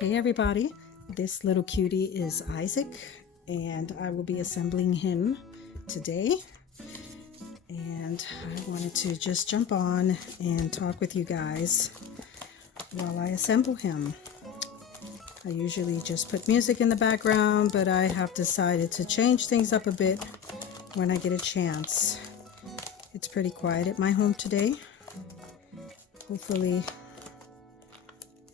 Hey everybody, this little cutie is Isaac and I will be assembling him today, and I wanted to just jump on and talk with you guys while I assemble him. I usually just put music in the background, but I have decided to change things up a bit when I get a chance. It's pretty quiet at my home today. Hopefully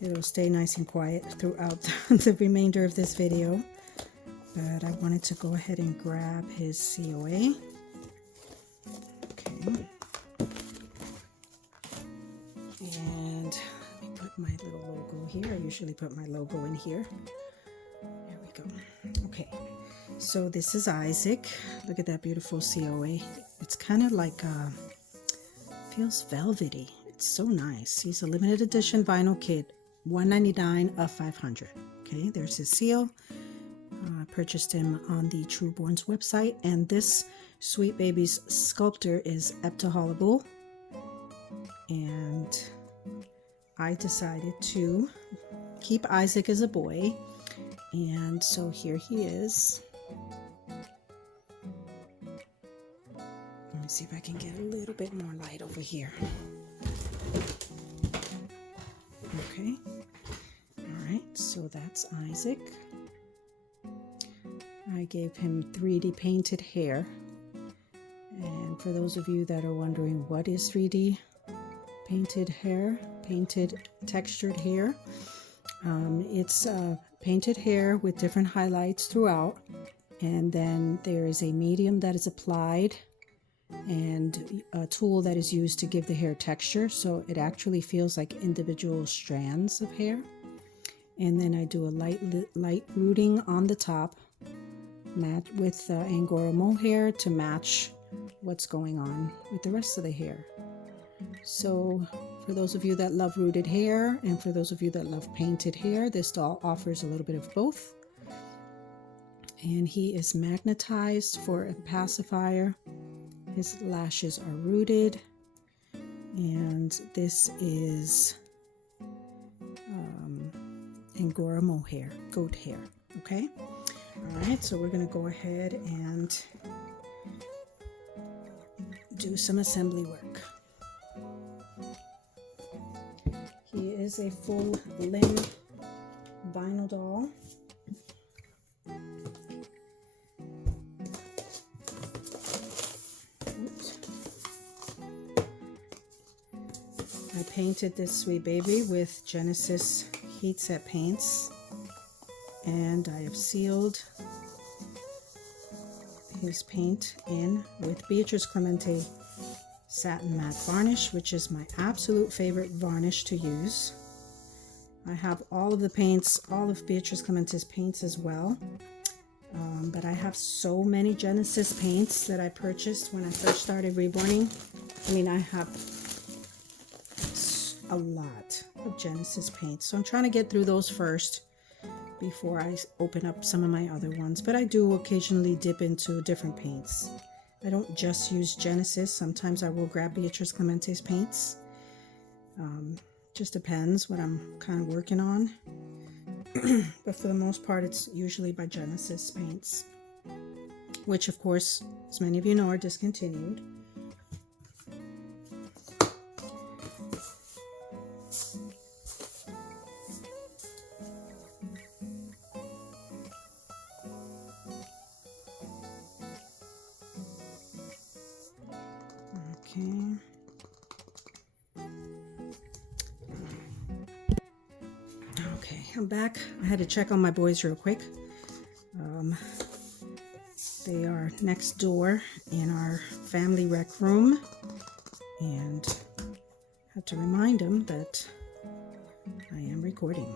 it'll stay nice and quiet throughout the remainder of this video. But I wanted to go ahead and grab his COA. Okay. And let me put my little logo here. I usually put my logo in here. There we go. Okay. So this is Isaac. Look at that beautiful COA. It's kind of like, feels velvety. It's so nice. He's a limited edition vinyl kit. $1.99 of 500. Okay, there's his seal. I purchased him on the TrueBorns website, and this sweet baby's sculptor is Ebtehal Abul, and I decided to keep Isaac as a boy, and so here he is. Let me see if I can get a little bit more light over here. Okay, all right, so that's Isaac. I gave him 3D painted hair, and for those of you that are wondering what is 3D painted hair, painted textured hair, it's painted hair with different highlights throughout, and then there is a medium that is applied and a tool that is used to give the hair texture, so it actually feels like individual strands of hair. And then I do a light rooting on the top, with Angora mohair to match what's going on with the rest of the hair. So for those of you that love rooted hair, and for those of you that love painted hair, this doll offers a little bit of both. And he is magnetized for a pacifier. His lashes are rooted, and this is Angora mohair, goat hair. Okay, all right, so we're going to go ahead and do some assembly work. He is a full limb vinyl doll. I painted this sweet baby with Genesis heat set paints, and I have sealed his paint in with Beatrice Clemente satin matte varnish, which is my absolute favorite varnish to use. I have all of the paints, all of Beatrice Clemente's paints as well, but I have so many Genesis paints that I purchased when I first started reborning. I mean, I have a lot of Genesis paints, so I'm trying to get through those first before I open up some of my other ones. But I do occasionally dip into different paints. I don't just use Genesis. Sometimes I will grab Beatrice Clemente's paints. Just depends what I'm kind of working on. But for the most part, it's usually by Genesis paints, which of course, as many of you know, are discontinued. Okay, I'm back. I had to check on my boys real quick. They are next door in our family rec room, and I had to remind them that I am recording.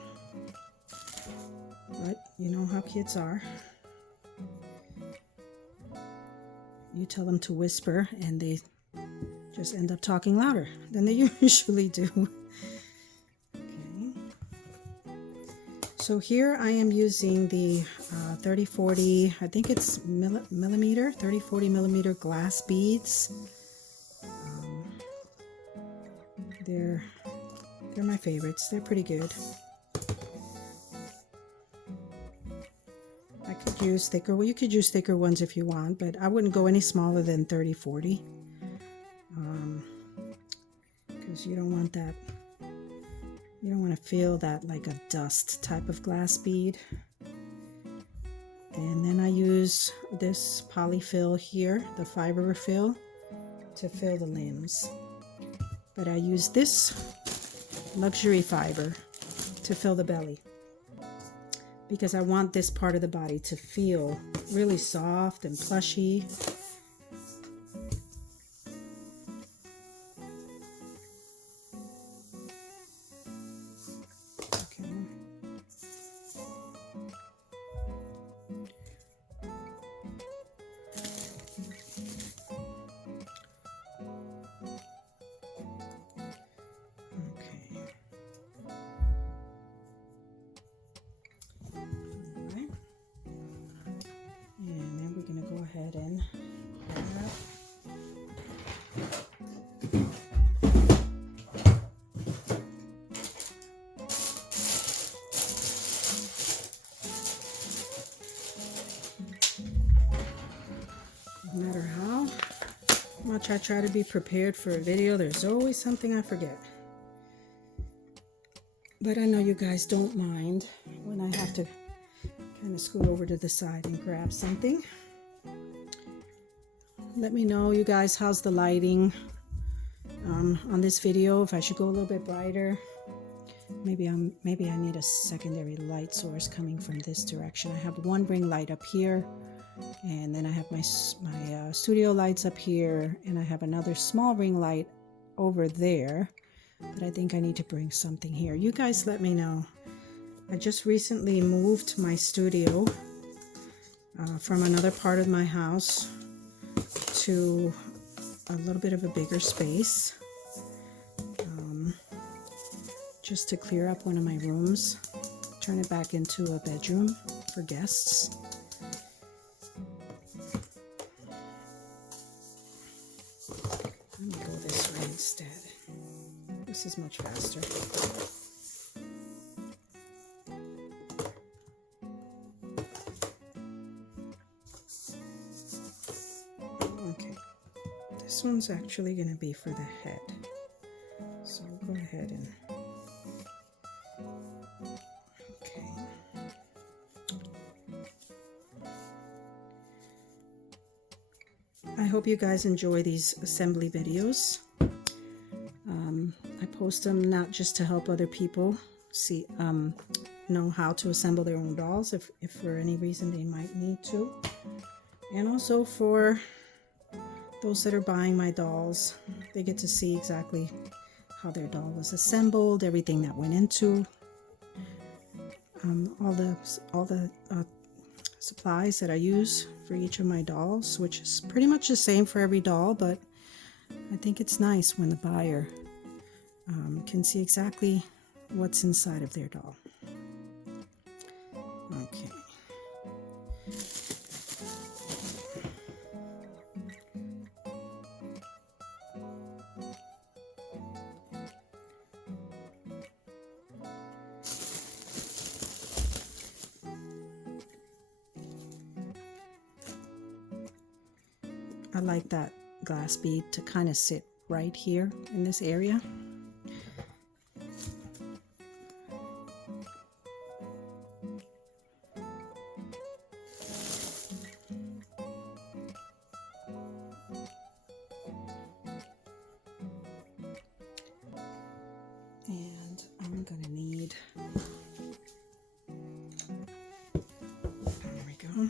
But you know how kids are. You tell them to whisper, and they just end up talking louder than they usually do. Okay. So here I am using the 3040, I think it's millimeter, 3040 millimeter glass beads. They're my favorites. They're pretty good. I could use thicker. Well, you could use thicker ones if you want, but I wouldn't go any smaller than 30-40. Because you don't want that, you don't want to feel that like a dust type of glass bead. And then I use this polyfill here, the fiber fill, to fill the limbs. But I use this luxury fiber to fill the belly, because I want this part of the body to feel really soft and plushy. Ahead and no matter how much I try to be prepared for a video, there's always something I forget. But I know you guys don't mind when I have to kind of scoot over to the side and grab something. Let me know, you guys, how's the lighting on this video, if I should go a little bit brighter. Maybe I need a secondary light source coming from this direction. I have one ring light up here, and then I have my studio lights up here, and I have another small ring light over there, but I think I need to bring something here. You guys let me know. I just recently moved my studio from another part of my house to a little bit of a bigger space, just to clear up one of my rooms, turn it back into a bedroom for guests. Let me go this way instead. This is much faster. This one's actually going to be for the head, so we'll go ahead and okay. I hope you guys enjoy these assembly videos. I post them not just to help other people see know how to assemble their own dolls if for any reason they might need to, and also for those that are buying my dolls, they get to see exactly how their doll was assembled, everything that went into all the supplies that I use for each of my dolls, which is pretty much the same for every doll, but I think it's nice when the buyer can see exactly what's inside of their doll. Okay. I like that glass bead to kind of sit right here in this area. And I'm gonna need, there we go.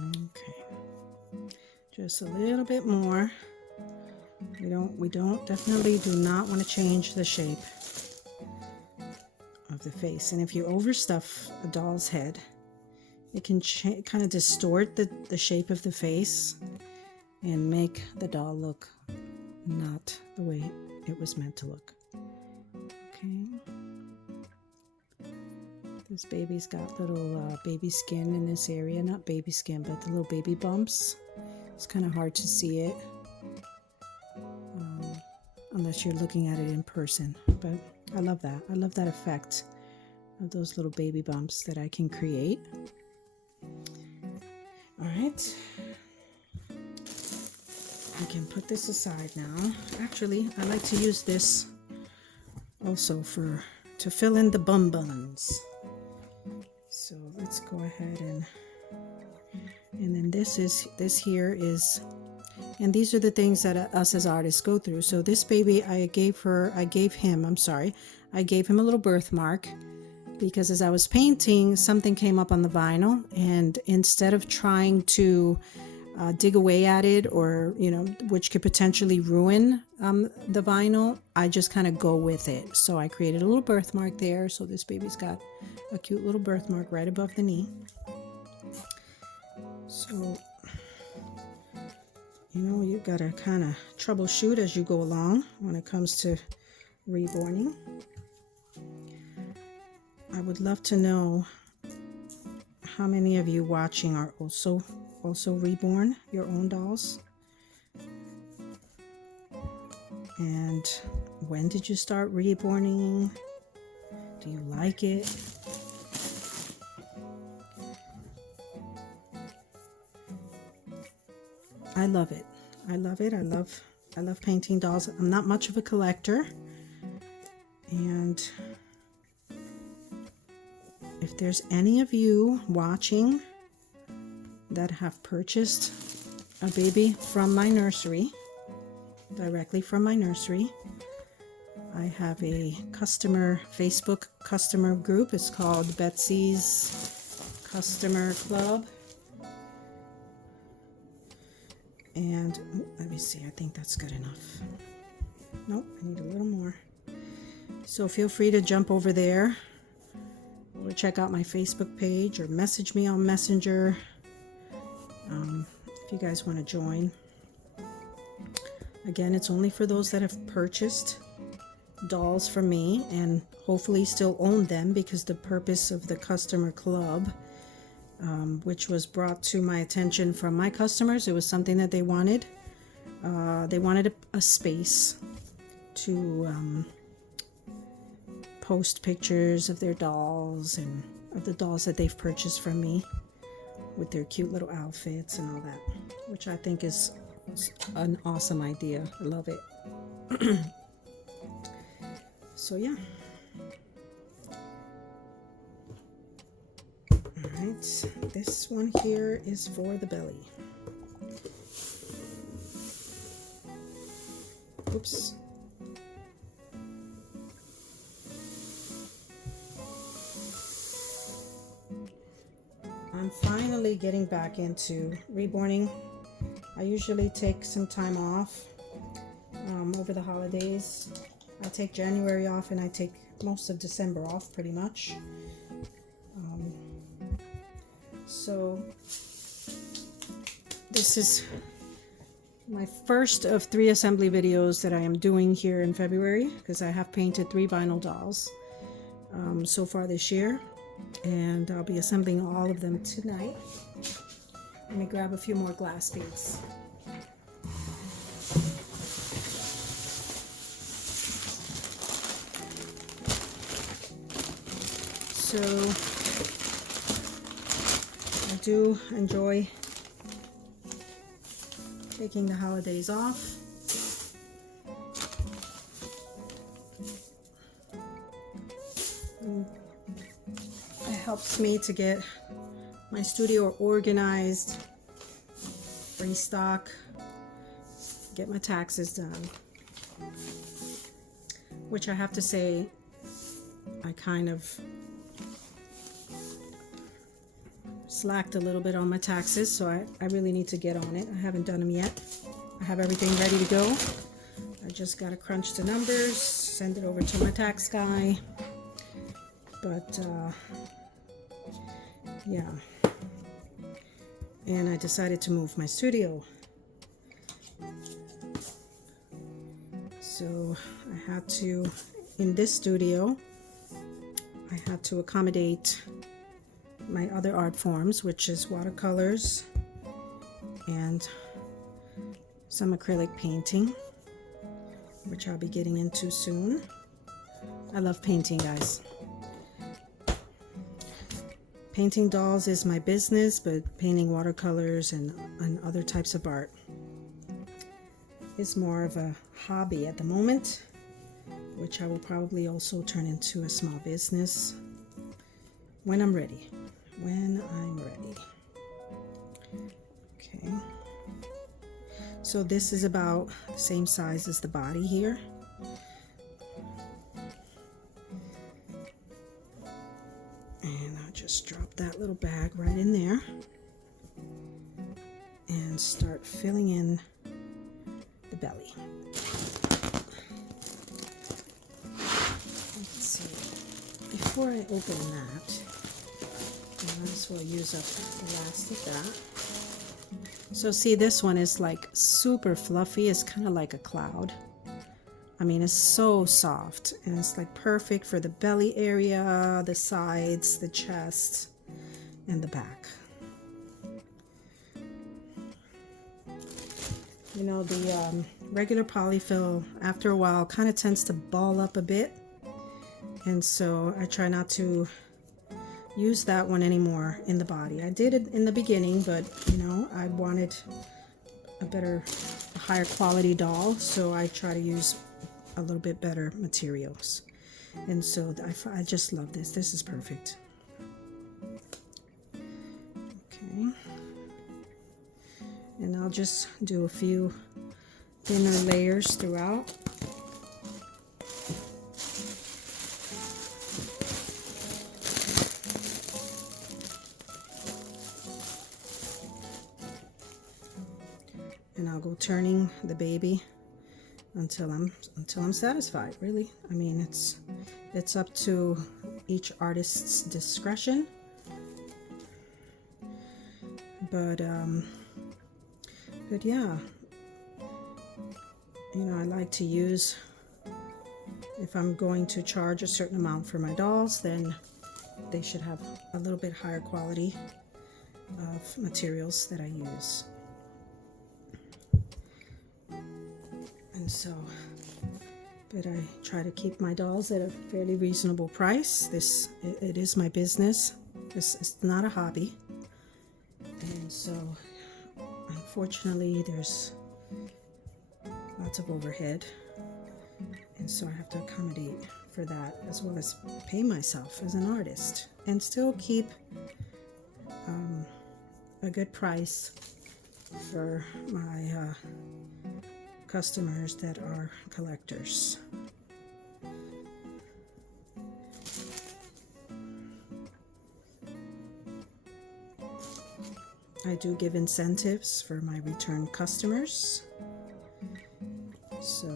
Okay, just a little bit more. We definitely do not want to change the shape. of the face. And if you overstuff a doll's head, it can kind of distort the shape of the face and make the doll look not the way it was meant to look. Okay. This baby's got little baby skin in this area. Not baby skin, but the little baby bumps. It's kind of hard to see it unless you're looking at it in person. But I love that. I love that effect of those little baby bumps that I can create. All right. I can put this aside now. Actually, I like to use this also to fill in the bum buns. So let's go ahead and then this here is, and these are the things that us as artists go through. So this baby, I gave him a little birthmark because as I was painting, something came up on the vinyl, and instead of trying to dig away at it, or which could potentially ruin the vinyl, I just kind of go with it. So I created a little birthmark there. So this baby's got a cute little birthmark right above the knee. So you gotta kind of troubleshoot as you go along when it comes to reborning. I would love to know how many of you watching are also reborn your own dolls, and when did you start reborning? Do you like it? I love it. I love it. I love painting dolls. I'm not much of a collector, and if there's any of you watching that have purchased a baby from my nursery, directly from my nursery, I have a Facebook customer group. It's called Betsy's Customer Club. And let me see, I think that's good enough. Nope, I need a little more. So feel free to jump over there or check out my Facebook page or message me on Messenger if you guys want to join. Again, it's only for those that have purchased dolls from me and hopefully still own them, because the purpose of the customer club, which was brought to my attention from my customers, it was something that they wanted. They wanted a space to post pictures of their dolls and of the dolls that they've purchased from me with their cute little outfits and all that, which I think is an awesome idea. I love it. So yeah. Alright, this one here is for the belly. Oops. I'm finally getting back into reborning. I usually take some time off over the holidays. I take January off and I take most of December off pretty much. So this is my first of 3 assembly videos that I am doing here in February, because I have painted 3 vinyl dolls so far this year, and I'll be assembling all of them tonight. Let me grab a few more glass beads. So I do enjoy taking the holidays off. It helps me to get my studio organized, restock, get my taxes done, which I have to say I kind of slacked a little bit on my taxes, so I really need to get on it. I haven't done them yet. I have everything ready to go. I just got to crunch the numbers, send it over to my tax guy, But yeah, and I decided to move my studio. So I had to, in this studio, I had to accommodate my other art forms, which is watercolors and some acrylic painting, which I'll be getting into soon. I love painting, guys. Painting dolls is my business, but painting watercolors and other types of art is more of a hobby at the moment, which I will probably also turn into a small business when I'm ready. When I'm ready. Okay. So this is about the same size as the body here. And I'll just drop that little bag right in there and start filling in the belly. Let's see. Before I open that, I might as well use up the last of that. So see, this one is like super fluffy. It's kind of like a cloud. I mean, it's so soft, and it's like perfect for the belly area, the sides, the chest, and the back. You know, the regular polyfill, after a while, kind of tends to ball up a bit. And so I try not to use that one anymore in the body. I did it in the beginning, but, you know, I wanted a higher quality doll. So I try to use a little bit better materials. And so I just love this. This is perfect. Okay. And I'll just do a few thinner layers throughout. And I'll go turning the baby until I'm satisfied, really. I mean, it's up to each artist's discretion. But yeah, you know, I like to use, if I'm going to charge a certain amount for my dolls, then they should have a little bit higher quality of materials that I use. And so, but I try to keep my dolls at a fairly reasonable price. It is my business. This is not a hobby. And so, unfortunately, there's lots of overhead. And so I have to accommodate for that, as well as pay myself as an artist and still keep a good price for my customers that are collectors. I do give incentives for my return customers. So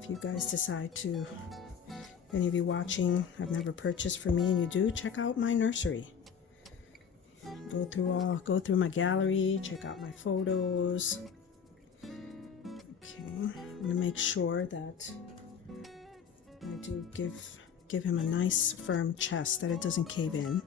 if you guys decide to, any of you watching have never purchased from me and you do, check out my nursery. Go through my gallery, check out my photos. Okay, I'm gonna make sure that I do give him a nice firm chest, that it doesn't cave in.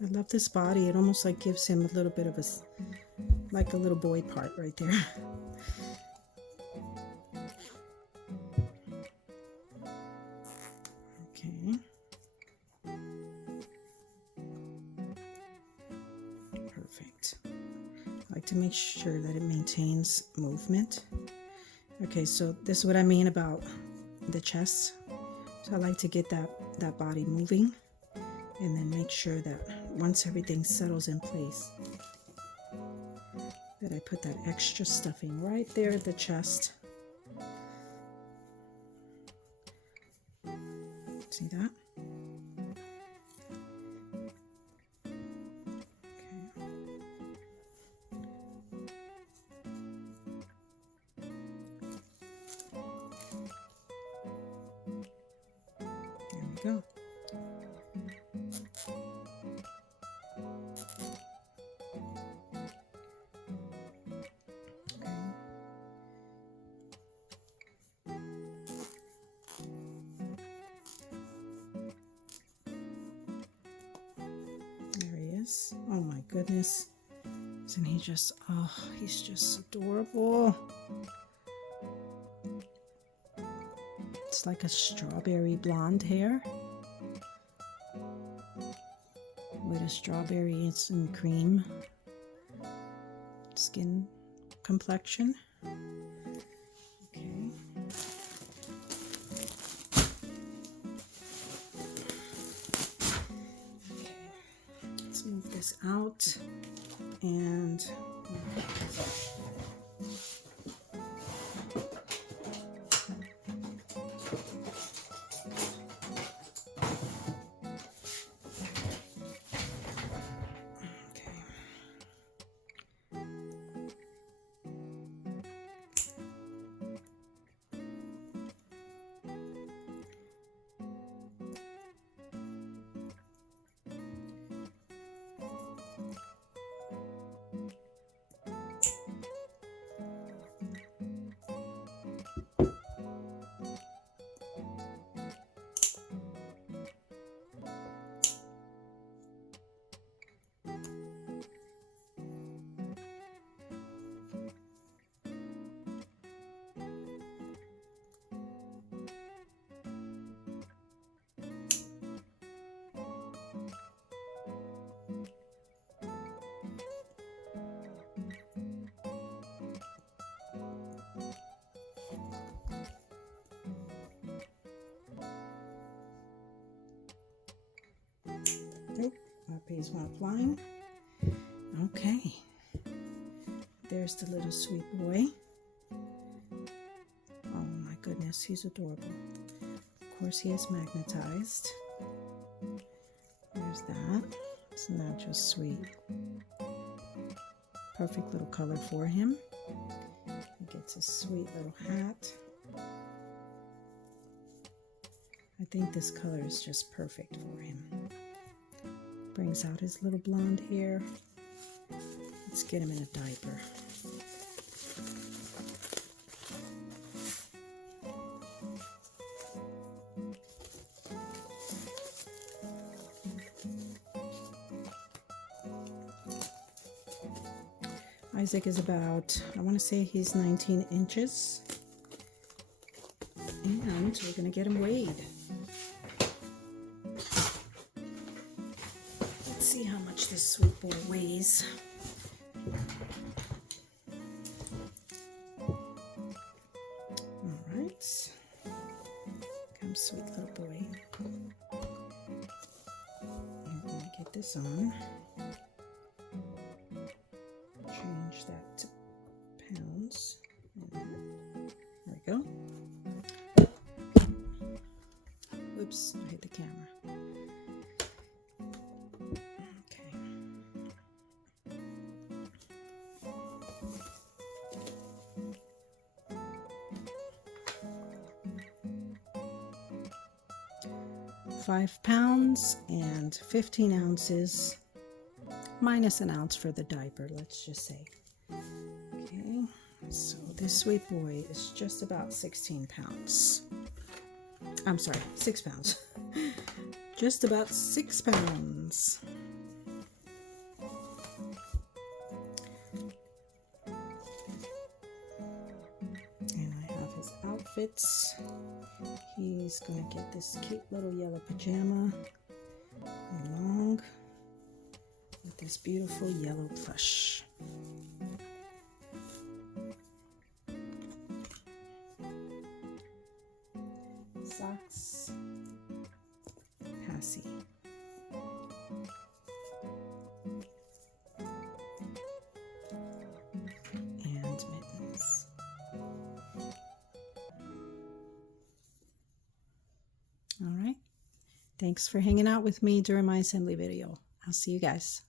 I love this body. It almost like gives him a little bit of like a little boy part right there. Okay. Perfect. I like to make sure that it maintains movement. Okay, so this is what I mean about the chest. So I like to get that body moving. And then make sure that once everything settles in place, that I put that extra stuffing right there at the chest. See that? Go. There he is. Oh my goodness. Isn't he just, oh, he's just adorable. It's like a strawberry blonde hair with a strawberries and cream skin complexion. Okay. Let's move this out and nope, our peas went flying. Okay, there's the little sweet boy. Oh my goodness, he's adorable. Of course, he is magnetized. There's that. Isn't that just sweet? Perfect little color for him. He gets a sweet little hat. I think this color is just perfect for him. Brings out his little blonde hair. Let's get him in a diaper. Isaac is about, I want to say he's 19 inches. And we're going to get him weighed. Let's see how much this sweet boy weighs. All right. Come, sweet little boy. I'm going to get this on. Change that to pounds. There we go. Oops, I hit the camera. Okay. £5 pounds and 15 ounces. Minus an ounce for the diaper, let's just say. Okay, so this sweet boy is just about 16 pounds. I'm sorry, 6 pounds. Just about 6 pounds. And I have his outfits. He's going to get this cute little yellow pajama along with this beautiful yellow plush. Socks, passy. Thanks for hanging out with me during my assembly video. I'll see you guys.